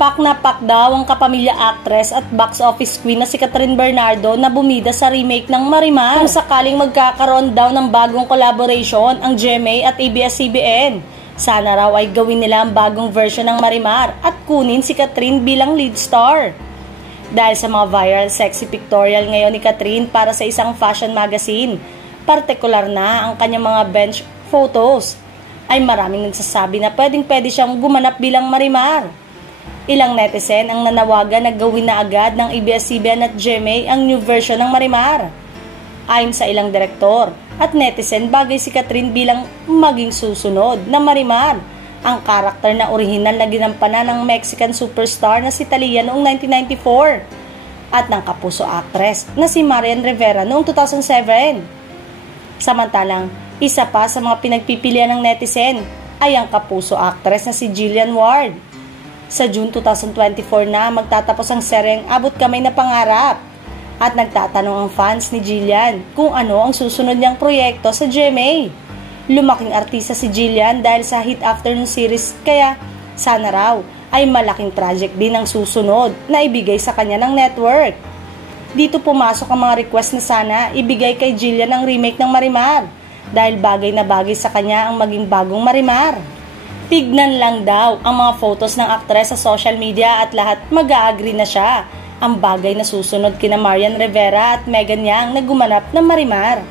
Pak na pak daw ang kapamilya actress at box office queen na si Catherine Bernardo na bumida sa remake ng Marimar. Kung sakaling magkakaroon daw ng bagong collaboration ang GMA at ABS-CBN, sana raw ay gawin nila ang bagong version ng Marimar at kunin si Catherine bilang lead star. Dahil sa mga viral sexy pictorial ngayon ni Catherine para sa isang fashion magazine, partikular na ang kanyang mga bench photos, ay maraming nagsasabi na pwedeng-pwede siyang gumanap bilang Marimar. Ilang netizen ang nanawagan na gawin na agad ng ABS-CBN at GMA ang new version ng Marimar. Ayon sa ilang direktor at netizen, bagay si Catherine bilang maging susunod na Marimar, ang karakter na orihinal na ginampanan ng Mexican superstar na si Thalia noong 1994 at ng kapuso actress na si Marian Rivera noong 2007. Samantalang, isa pa sa mga pinagpipilian ng netizen ay ang kapuso actress na si Jillian Ward. Sa June 2024 na magtatapos ang seryeng Abot Kamay na Pangarap at nagtatanong ang fans ni Jillian kung ano ang susunod niyang proyekto sa GMA. Lumaking artista si Jillian dahil sa hit afternoon series, kaya sana raw ay malaking project din ang susunod na ibigay sa kanya ng network. Dito pumasok ang mga request na sana ibigay kay Jillian ang remake ng Marimar dahil bagay na bagay sa kanya ang maging bagong Marimar. Tignan lang daw ang mga photos ng aktres sa social media at lahat mag-a-agree na siya ang bagay na susunod kina Marian Rivera at Megan Yang na gumanap ng Marimar.